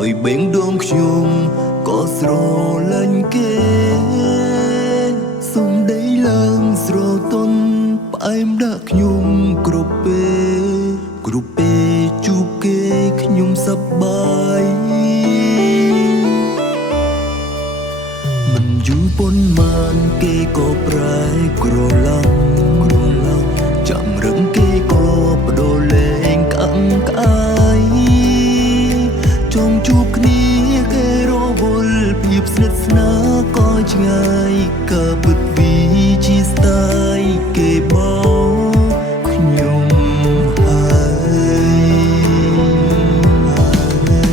ហើយបេងដងខ្ញុំក៏ស្រលាញ់គេសូមដីឡើងស្រទន់ផ្អែមដាក់ខ្ញុំគ្រប់ពេលជួបគេខ្ញុំសប្បាយមិនយូរប៉ុន្មានគេក៏ប្រែក្រឡំចាំរឹងគេក៏បដូរលែងក្អឹងក្អាយចង់ជួបគ្នាគេរវល់ភាពស្និទ្ធស្នាលក៏ឆ្ងាយក៏ពិតវាជាស្ទាយគេបោខ្ញុំ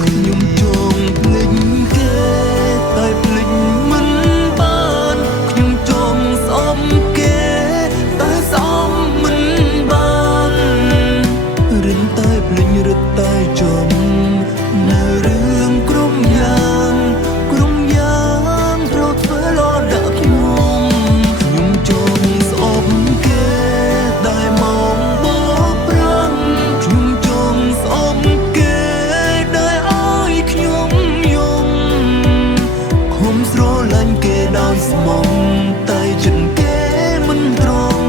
ខ្ញុំចង់ភ្លេចគេតែភ្លេចមិនបានខ្ញុំចង់ស្អប់គេតែស្អប់មិនបានរិនតែភ្លេចរត់តែចំនៅរឿងក្រុមយ៉ាងត្រូវធ្វើលន់ដាក់ខ្ញុំចង់ស្អប់គេតែមកបោកប្រាំងខ្ញុំចង់ស្អប់គេដែលឲ្យខ្ញុំយំខ្ញុំស្រឡាញ់គេដោយស្មោះតែចិត្តគេមិនត្រង់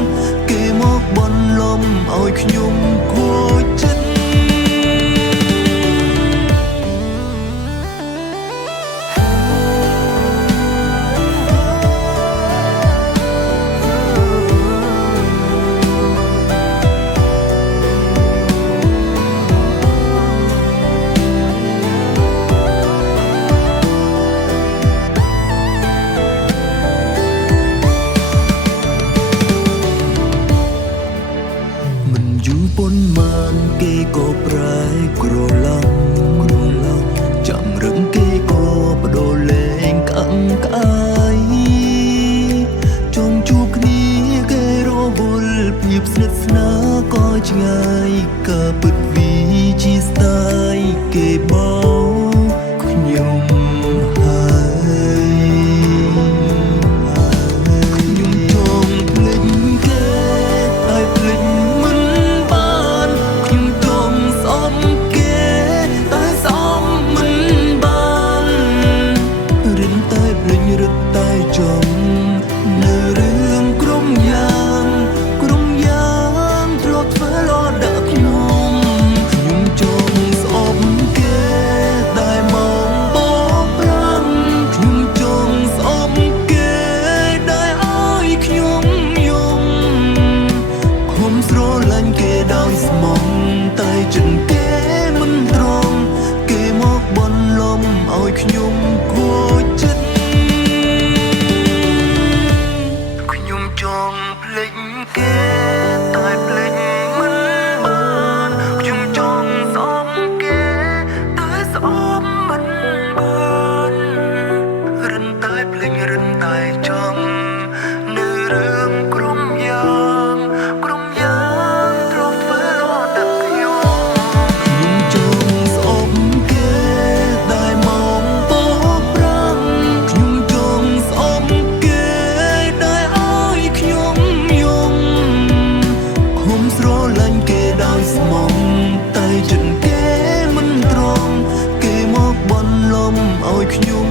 គេមកបន្លំឲ្យខ្ញុំខូចចិត្តយូរប៉ុន្មានគេក៏ប្រែក្រឡំចាំរឹងគេក៏បដូរលែងក្អឹងក្អាយចង់ជួបគ្នាគេរវល់ភាពស្និទ្ធស្នាលក៏ឆ្ងាយក៏ពិតវាជាស្ទាយគេបោខ្ញុំហើយខ្ញុំចង់ភ្លេចគេហើយភ្លេចមិនបានខ្ញុំចង់ស្អប់គេតែស្អប់មិនបានរិនតែភ្លេចរត់តែចំនៅរឿងក្រុមយ៉ាងត្រូវធ្វើលន់ដាក់ខ្ញុំចង់ស្អប់គេតែមកបោកប្រាំងខ្ញុំចង់ស្អប់គេដែលឲ្យខ្ញុំយំខ្ញុំស្រឡាញ់គេដោយស្មោះតែចិត្តគេមិនត្រង់គេមកបន្លំឲ្យខ្ញុំខូចចិត្តខ្ញុំចង់ភ្លេចគេតែភ្លេចមិនបានខ្ញុំចង់ស្អប់គេតែស្អប់មិនបានរិនតែភ្លេចរិនតែចំនៅរឿងក្រុមយ៉ាងត្រូវធ្វើលន់ដាក់ខ្ញុំចង់ស្អប់គេតែមកបោកប្រាំងខ្ញុំចង់ស្អប់គេដែលឲ្យខ្ញុំយំខ្ញុំស្រឡាញ់គេដោយស្មោះតែចិត្តគេមិនត្រង់គេមកបន្លំឲ្យខ្ញុំ